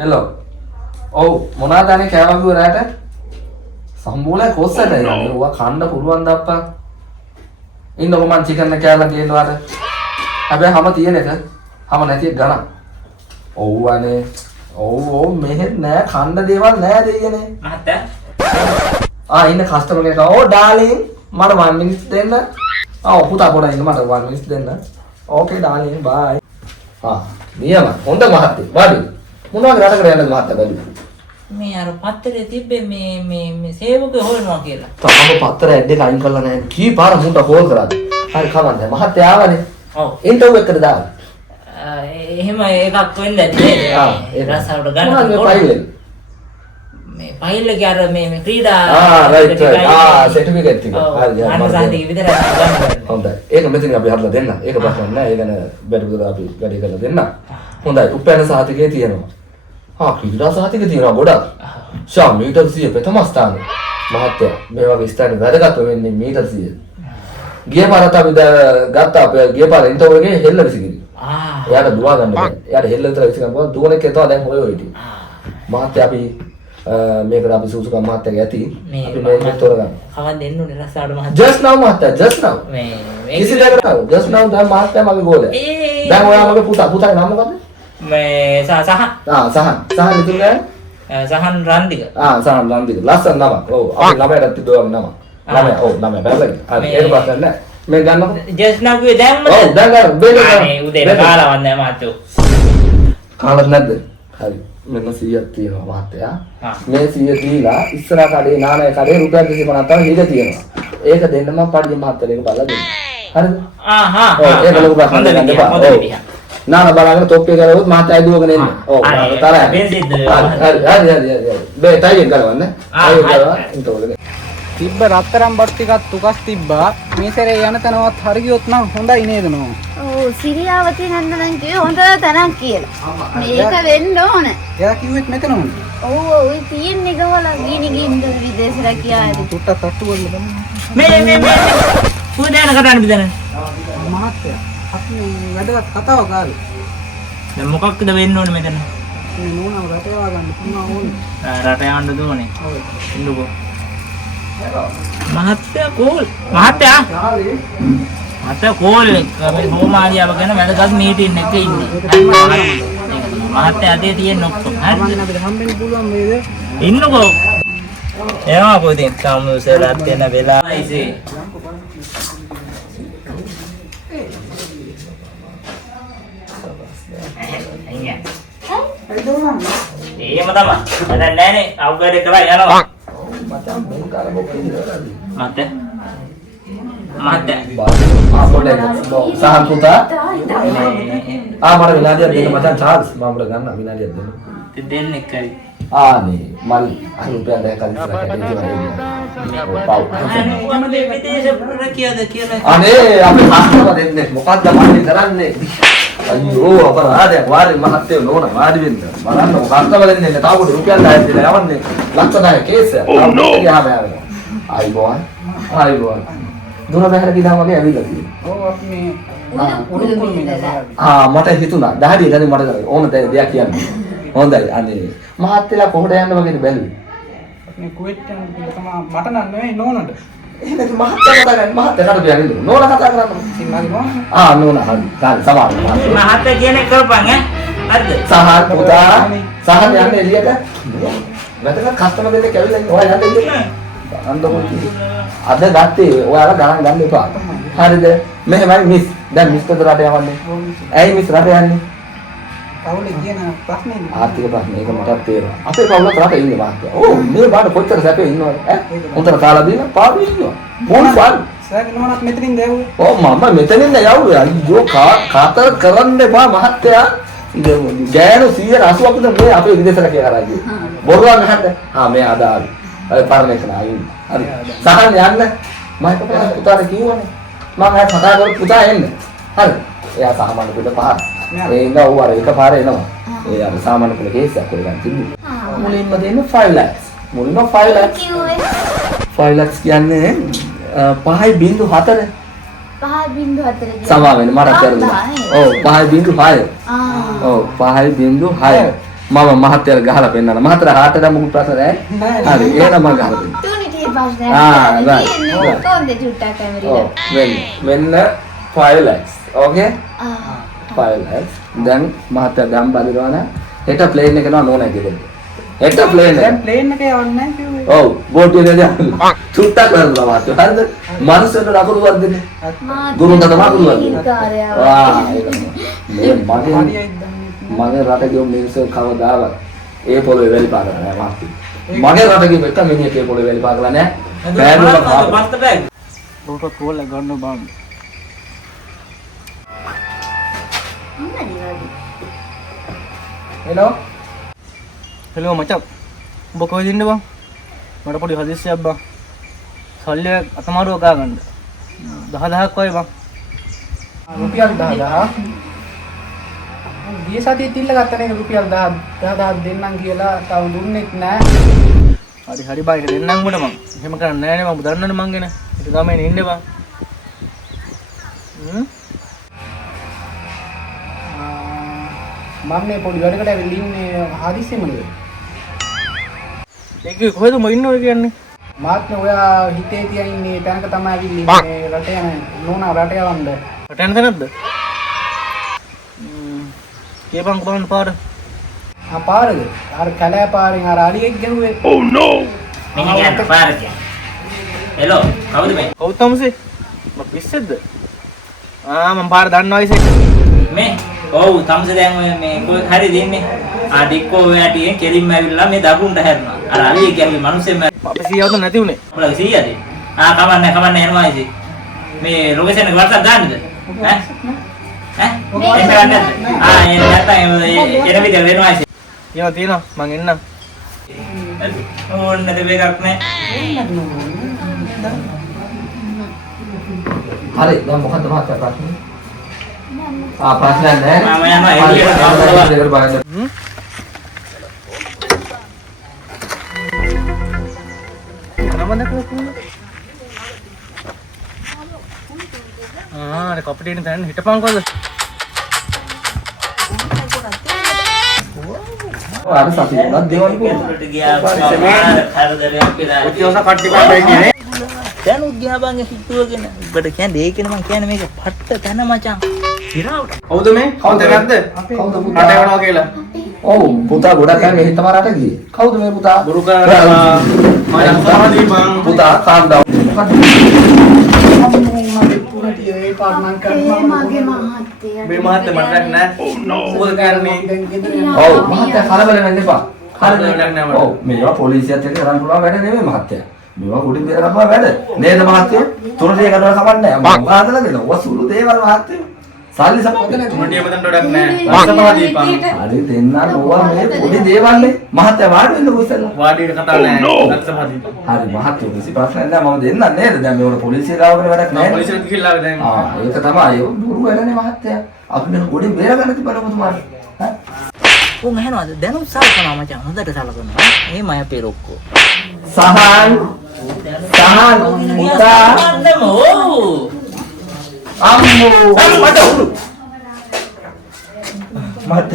Hello. ඔව් මොනවාද අනේ කෑවගේ රැට? සම්බෝලයි කොස්සට යන්නේ. ඌවා කන්න පුළුවන් දප්පා. ඉන්නකො මං චිකන් එක කෑලා ගේනවාට. හැබැයි හැම තියෙන එක. හැම නැති එක ගණන්. ඔව් අනේ. ඔව් මෙහෙත් නෑ කන්න දේවල් නෑ දෙයියනේ. මහත්තයා. ඉන්න කස්ටමර් කෙනෙක් ආවා. "ඕ ඩාර්ලින් මට 1 minute දෙන්න." පුතා පොඩ්ඩක් ඉන්න මට 1 minute දෙන්න. "ඕකේ ඩාර්ලින් බයි." නියම. හොඳ මහත්තයෙක්. වාඩි. මොනවද රටකට යන්නද මහත්තයා බැලුවේ? මේ අර පත්තරේ තිබ්බේ මේ සේවකයෝ හොයනවා කියලා. තාම පත්‍ර ඇඩ් එක අයින් කරලා නැහැ. කී පාර මුන්ට කෝල් කරාද? හරි කවන්ද? මහත්තයා ආවනේ. ඔව්. ඉන්ටර්විව් එකකට දාන්න. එහෙම එකක් වෙන්නේ නැහැ. ඒක රසාවට ගන්න. මොනවද මේ ෆයිල් එක? මේ ෆයිල් එකේ අර මේ ක්‍රීඩා රයිට් සර්ටිෆිකේට් ටික. හරි අන්න සාහිතික විතරයි ගන්න. හොඳයි. ඒක මෙතනින් අපි හදලා දෙන්න. ඒක ප්‍රශ්න නැහැ. ඒ ගැන බැලුවද අපි වැඩි කරලා දෙන්න. හොඳයි. උපැන්න සාහිතිකේ තියෙනවා. ක්‍රීඩා සාහිතිකේ තියෙනවා ගොඩක්. මීටර් 100 ප්‍රථම ස්ථානය. මහත්තයා මේ වගේ ස්ථාන වැදගත් වෙන්නේ මීටර් 100. ගිය පාරත් අපි ගත්තා අපේ ගිය පාර ඉන්ටර්විව් එකේ හෙල්ල විසිකිරි. එයාට දුවා ගන්න බෑ. එයාට හෙල්ල විතර විසිකරන බව දුවන එක තමයි දැන් හොය හිටියේ. මහත්තයා අපි මේකට අපි සූසුකම් මහත්තයාගේ ඇති අපි මේක තෝරගන්න. කවද දෙන්න උනේ රසාවට මහත්තයා. just now මහත්තයා just now. මේ කිසි දෙයකට just now දැන් මහත්තයා මගේ ගෝලයා. දැන් ඔයා මගේ පුතාගේ නම මොකද්ද? මේ සහන් සහන් ඉතුරුනේ සහන් රන්දික. සහන් රන්දික. ලස්සන නම. ඔව් අපි ළමයට තිබ්බා වගේ නම. ළමයා ඔව් ළමයා බැලුවා. හරි ඒක ප්‍රශ්න නැහැ. මේ ගන්නකො. just now කිව්වේ දැන්මද? ඔව් දැන් ගන්න. බේද ගන්න. අනේ උදේට කාලා වන්නේ මහත්තයෝ. කාලත් නැද්ද? හරි. මෙන්න 100ක් තියෙනවා මහත්තයා. මේ 100 දීලා ඉස්සරහ කඩේ නානය කඩේ රුපියල් 250ක් හිද තියෙනවා. ඒක දෙන්න මම පඩිය මහත්තයාට ඒක බලලා දෙන්න. හරිද? ඒක ලොකු ප්‍රශ්නයක් නෑ බා. නාන බලාගෙන තොප්පිය කරවුවොත් මහත්තයා දුවගෙන එන්නේ. ඔව් තරහ. හරි. බේ ටයි එක ගලවන්න. ආයෙ ගලවා ඉන්ටෝලේ. තිබ්බ රත්තරන් බත් ටිකක් තුකස් තිබ්බා. මේ සැරේ යන තැනවත් හරි ගියොත් නම් හොඳයි නේද නෝ? ඔව් සිරියාවතී නන්ද නම් කිව්වේ හොඳ තැනක් කියලා. මේක වෙන්න ඕන. එයා කිව්වෙත් මෙතන උන්. ඔව් ඔය තියෙන්නේ ගවල ගිනි ගින්ද විදේශලා කියාදී. තුට්ට තට්ටු කරලා ගමු. මේ පුදාන කඩන්න බිදන. මහත්තයා අපි වැඩවත් කතාව කාලේ. දැන් මොකක්ද වෙන්න ඕනේ මෙතන? මේ නෝනාව රටේවා ගන්න පුනා ඕනේ. රට යන්න දෝනේ. ඔව්. ඉන්නකෝ. මහත්තයා කෝල්. මහත්තයා කෝල් අපි හෝමාලියාව ගැන වැඩගත් මීටින් එකක ඉන්නේ. මහත්තයා අතේ තියෙන ඔක්කොම. හරිද? අපිට හම්බෙන්න පුළුවන් මේද? ඉන්නකෝ. එනවා පොඩි සමුසලත් වෙන වෙලාවයි. එහෙම තමයි. දැන් නෑනේ අවුගඩ කරා යනවා. මචං මේ කාලේ මොකද ඉඳලාද? මහත්තයා පොඩ්ඩක් සහන් පුතා. මට විනාඩියක් දෙන්න මචං චාර්ල්ස් මම උඹට ගන්න විනාඩියක් දෙන්න. දෙන්නෙක් කරි. නේ මල් රුපියල් 10ක් අනිත් අනේ අපි හස්තම දෙන්නේ මොකද්ද මන්නේ කරන්නේ අයියෝ අපරාධයක් වාරේ මහත්තයෝ නෝන වාඩි වෙන්න බලන්න මොකක්ද දෙන්නේ තාම පොඩි රුපියල් 10ක් දීලා යවන්නේ ලක්ෂ 10 කේස් එක යාම යනවා ආයි බෝන් දුර බහැර ගිහම වගේ ඇවිල්ලා තියෙනවා ඔව් අපි මේ මට හිතුණා දහඩිය දැන් මට ඕන දෙයක් කියන්න හොඳයි අනේ මහත්තයලා කොහෙද යන්න වගේද බැලුවේ මේ කුවේට් යන කියලා තමයි මට නම් නෙවෙයි නෝනට එහෙනම් මහත්තයා කතා කරන්නේ මහත්තයාට කියන්නේ නෝන කතා කරන්නේ සිංහලේ නෝන නෝන හරි සමාන මහත්තයා කියන්නේ කරපන් හරිද සහල් පුතා සහල් යන්නේ එළියට වැටෙන කස්ටමර් දෙන්නෙක් ඇවිල්ලා ඉන්නේ ඔයා යන්නේ අද ගත්තේ ඔයාලා ගණන් ගන්න එපා හරිද මෙහෙමයි මිස් දැන් මිස්ටර් රට යවන්නේ ඇයි මිස් රට යන්නේ කවුලේ කියන ප්‍රශ්නේ ආර්ථික ප්‍රශ්න ඒක මටත් තේරෙනවා අපේ කවුලත් රට ඉන්නේ මහත්තයා ඔව් මේ බාඩ කොච්චර සැපේ ඉන්නවද උන්තර කාලා දීලා පාඩු ඉන්නවා මොන පාඩු සර්ගේ නෝනත් මෙතනින් දැවුවේ ඔව් මම මෙතනින් යවුවේ අයියෝ කාතර කරන්න එපා මහත්තයා ගෑනු 180ක් විතර මේ අපේ විදේශලා කියලා කරා ගියේ බොරුවක් නැද්ද මේ ආදාල් අය පරණ එක නයි හරි සහන් යන්න මම එකපාරක් පුතාට කිව්වනේ මම ආයෙ කතා කරලා පුතා එන්න හරි එයා සාමාන්‍ය පිට පහක් ඒ ඉඳලා ඌ අර එකපාර එනවා ඒ අර සාමාන්‍ය පිට කේස් එකක් කරගන්න තිබුණා මුලින්ම දෙන්න 5 lakhs මුලින්ම 5 lakhs 5 lakhs කියන්නේ 5.4 5.4 සමා වෙන මට කරලා ඔව් 5.6 ඔව් 5.6 මම මහත්තයාට ගහලා පෙන්නන්න. මහත්තයා හාටට මොකක් ප්‍රශ්න නැහැ. හරි එහෙනම් මම ගහලා දෙන්න. තුනිටි ප්‍රශ්නයක් Ah, නැහැ. right. ඉන්නේ කොන්ද චුට්ටක් කැමරිලා. මෙන්න 5 lakhs. Okay? ආ 5 lakhs. දැන් මහත්තයා දැන් බලිනවා නම් හෙට ප්ලේන් එක යනවා නෝනා ගෙදර. හෙට ප්ලේන් එක. දැන් ප්ලේන් එක යවන්නේ නැහැ කිව්වේ. ඔව් බෝට්ටුවේ නේද? චුට්ටක් කරලා මහත්තයා. හරිද? මනුස්සයට ලකුණු වර්ධනේ. ගුරුන්ට තමයි ලකුණු වර්ධනේ. කාර්යාව. මේ මගේ රට ගියෝ මිනිස්සු කවදාවත් ඒ පොළවේ වැලි පාගලා නැහැ මහත්තයා. මගේ රට ගියෝ එක මිනිහෙක් ඒ පොළවේ වැලි පාගලා නැහැ. බෑග් වල පස්ත බෑග්. රෝට කෝල ගන්න බං. හෙලෝ. හෙලෝ මචං. උඹ කොහෙද ඉන්නේ බං? මට පොඩි හදිස්සියක් බං. සල්ලි අතමාරුව ගා ගන්න. 10000ක් වයි බං. රුපියල් 10000. ගිය සතියේ තිල්ල ගත්තනේ රුපියල් 10000 දෙන්නම් කියලා තව දුන්නෙත් නෑ. හරි හරි බයි දෙන්නම් උඹට මං. එහෙම කරන්නේ නෑනේ මම දන්නවනේ මං ගැන. ඒක ගමේ ඉන්නේ බං. මම මේ පොඩි වැඩකට ඇවිල්ලා ඉන්නේ හදිස්සියෙමද? ඒක කොහෙද මම ඉන්නේ කියන්නේ? මාත් ඔයා හිතේ තියා ඉන්නේ තැනක තමයි ඇවිල්ලා ඉන්නේ රට යන නෝනා රට යවන්න. රට යන තැනක්ද? කේබන් කොහොමද පාර? ආ පාරද? අර කැලෑ පාරෙන් අර අලියෙක් ගනුවේ. Oh no. මෙන්න ගියන්න පාර ගියා. හෙලෝ කවුද මේ? කවුද තමසේ? මම පිස්සෙද්ද? මම පාර දන්නවා ඉතින්. මේ ඔව් තමසේ දැන් ඔය මේ කොහෙද හරි දෙන්නේ. ඩික්කෝ වැටියෙන් කෙලින්ම ඇවිල්ලා මේ දකුණට හැරෙනවා. අර අලියෙක් ගැහුවේ මිනිස්සෙම අපේ සීයාවද නැති උනේ. අපලගේ 100ද? කමන්නේ එනවා ඉතින්. මේ ලොකේෂන් එක WhatsApp දාන්නද? ඈ? ඈ? ඒක ගන්නද? එන්න නැත්තම් එන විදිහ වෙනවා ඉතින්. තියෙනවා මං එන්නම්. ඕන්න දෙයක් නෑ. හරි දැන් මොකද්ද මහත්තයා ප්‍රශ්නේ? ප්‍රශ්නයක් නැහැ. මම යනවා එළියට දෙකට බලන්න. අර කපටේන තැන හිටපන් කොල්ල. අර සතියුණා දේවල් ඒකට ගියා හරදරයක් කියලා. ඔතියෝස කට්ටි පාඩේ කියන්නේ. දැන් උග්ගියා බං හිතුවගෙන ඔබට කියන්නේ ඒකනේ මම කියන්නේ මේක පට්ට තන මචං. ඉරාවට. කවුද මේ? කවුද නැද්ද? කවුද රට පුතා? යනවා කියලා. ඔව් පුතා ගොඩක් අය මෙහෙ තමයි රට ගියේ. කවුද මේ පුතා? බුරු කරා. මම සමාධි බං. පුතා calm down. මොකද්ද? ඒ මගේ මහත්තයා. මේ මහත්තයා මතක් නෑ. මොකද කරන්නේ? ඔව් මහත්තයා කලබල වෙන්න එපා. කලබල වෙන්න නෑ මට. ඔව් මේවා පොලිසියත් එක්ක කරන්න පුළුවන් වැඩ නෙමෙයි මහත්තයා. මේවා කුඩින් බේර ගන්නවා වැඩ. නේද මහත්තයා? තුනටිය කරලා කමන්නේ නැහැ. මම වාදලා දෙනවා. ඔය සුළු දේවල් මහත්තයා. සල්ලි සපොත් නැහැ. තුනටිය මතන් ඩොඩක් නෑ. වස්සපවා දීපන්. හරි දෙන්න ඕවා මේ පොඩි දේවල්නේ. මහත්තයා වාඩි වෙන්න කොහෙන්ද? වාඩියට කතා නෑ. වස්සපවා දීපන්. හරි මහත්තයා කිසි ප්‍රශ්නයක් නැහැ. මම දෙන්නම් නේද? දැන් මේවල පොලිසිය ගාවකට වැඩක් නැහැ. පොලිසියට ගිහිල්ලා දැන්. ඒක තමයි. දුරු වැඩනේ මහත්තයා. අපි මේක ගොඩින් බේර ගන්න තිබ්බද ඔබතුමාට? ඈ? උන් අහනවාද දැනුත් සලකනවා මචං හොඳට සලකනවා. එහෙමයි අපේ රොක්කෝ. සහන් පුතා අම්මෝ මට